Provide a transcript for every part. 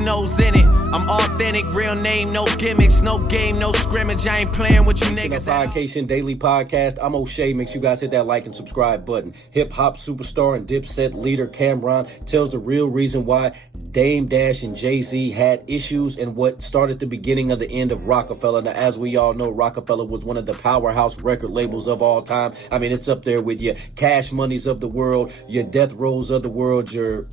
knows in it. I'm authentic, real name, no gimmicks, no game, no scrimmage. I ain't playing with you niggas. Sidecation Daily Podcast. I'm O'Shea. Make sure you guys hit that like and subscribe button. Hip hop superstar and Dipset leader Cam'ron tells the real reason why Dame Dash and Jay-Z had issues and what started the beginning of the end of Roc-A-Fella. Now, as we all know, Roc-A-Fella was one of the powerhouse record labels of all time. I mean, it's up there with your Cash Moneys of the world, your Death Rows of the world, your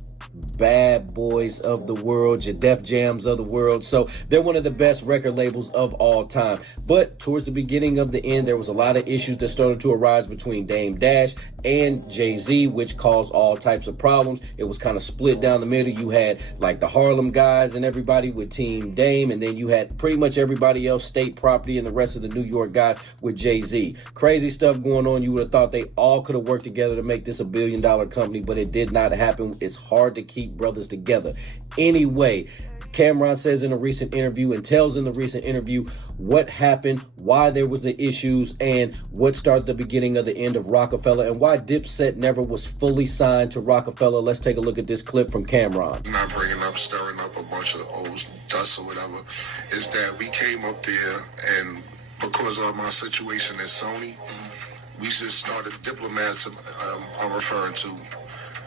Bad Boys of the world, your Def Jams of the world. So they're one of the best record labels of all time. But towards the beginning of the end, there was a lot of issues that started to arise between Dame Dash and Jay-Z, which caused all types of problems. It was kind of split down the middle. You had like the Harlem guys and everybody with Team Dame, and then you had pretty much everybody else, State Property and the rest of the New York guys with Jay-Z. Crazy stuff going on. You would have thought they all could have worked together to make this $1 billion company, but it did not happen. It's hard to keep brothers together. Anyway, Cam'ron says in a recent interview and tells in the recent interview what happened, why there was the issues, and what started the beginning of the end of Roc-A-Fella, and why Dipset never was fully signed to Roc-A-Fella. Let's take a look at this clip from Cam'ron. Not bringing up, stirring up a bunch of old dust or whatever, is that we came up there, and because of my situation at Sony, we just started diplomats. I'm referring to.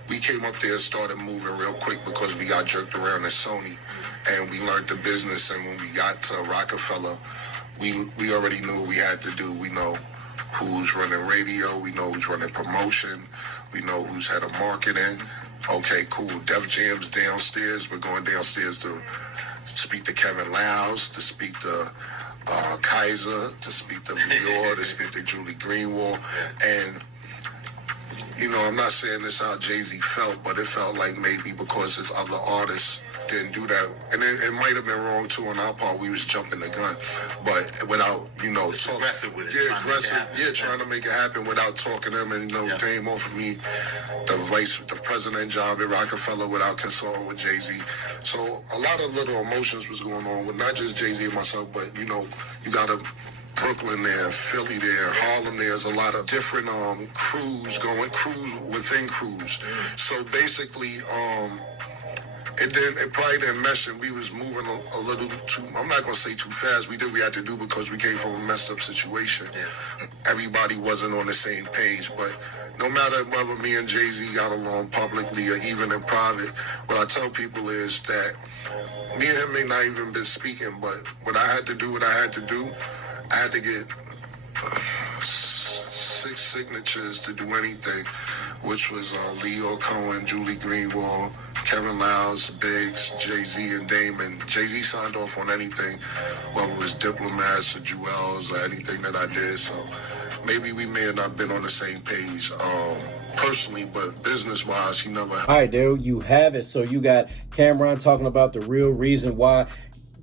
We came up there and started moving real quick because we got jerked around at Sony, and we learned the business. And when we got to Roc-A-Fella, we already knew what we had to do. We know who's running radio. We know who's running promotion. We know who's head of marketing. Okay, cool. Def Jam's downstairs. We're going downstairs to speak to Kevin Liles, to speak to Kaiser, to speak to Lior, to speak to Julie Greenwald. And you know, I'm not saying this how Jay-Z felt, but it felt like maybe because his other artists didn't do that. And it might have been wrong, too, on our part. We was jumping the gun. But without, you know, aggressive with it. Yeah, aggressive. Yeah, trying to make it happen without talking to them. And, you know, Dame offered me the president job at Roc-A-Fella without consulting with Jay-Z. So a lot of little emotions was going on with not just Jay-Z and myself, but, you know, you got to Brooklyn there, Philly there, Harlem there. There's a lot of different crews within crews. So basically, it probably didn't mesh, and we was moving a little too, I'm not going to say too fast. We did what we had to do because we came from a messed up situation. Yeah. Everybody wasn't on the same page, but no matter whether me and Jay-Z got along publicly or even in private, what I tell people is that me and him may not even been speaking, but what I had to do, I had to get 6 signatures to do anything, which was Leo Cohen, Julie Greenwald, Kevin Liles, Biggs, Jay-Z, and Dame. And Jay-Z signed off on anything, whether it was Diplomats or Jewels or anything that I did. So maybe we may have not been on the same page personally, but business-wise, he never. All right, there you have it. So you got Cam'ron talking about the real reason why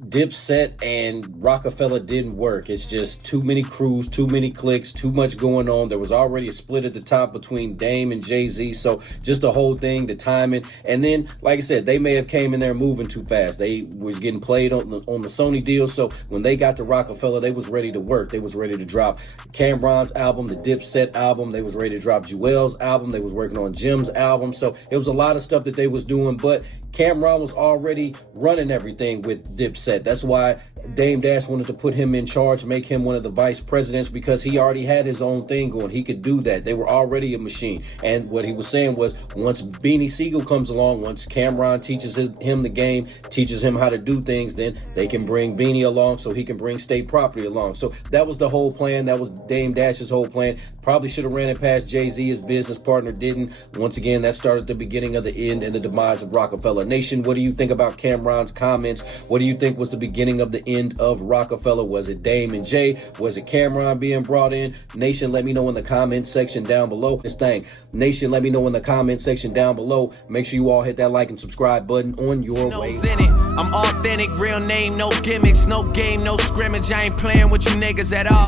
Dipset and Roc-A-Fella didn't work. It's just too many crews, too many cliques, too much going on. There was already a split at the top between Dame and Jay-Z. So just the whole thing, the timing. And then, like I said, they may have came in there moving too fast. They was getting played on the Sony deal. So when they got to Roc-A-Fella, they was ready to work. They was ready to drop Cam'ron's album, the Dipset album. They was ready to drop Jewel's album. They was working on Jim's album. So it was a lot of stuff that they was doing, but Cam'ron was already running everything with Dipset. That's why Dame Dash wanted to put him in charge, make him one of the vice presidents, because he already had his own thing going. He could do that. They were already a machine. And what he was saying was, once Beanie Siegel comes along, once Cam'ron teaches him the game, teaches him how to do things, then they can bring Beanie along so he can bring State Property along. So that was the whole plan. That was Dame Dash's whole plan. Probably should have ran it past Jay-Z, his business partner, didn't. Once again, that started the beginning of the end and the demise of Roc-A-Fella Nation. What do you think about Cam'ron's comments? What do you think was the beginning of the end of Roc-A-Fella? Was it Dame and Jay? Was it Cam'ron being brought in? Nation, let me know in the comment section down below. This thing, Nation, let me know in the comment section down below. Make sure you all hit that like and subscribe button on your way. I'm authentic, real name, no gimmicks, no game, no scrimmage. I ain't playing with you niggas at all.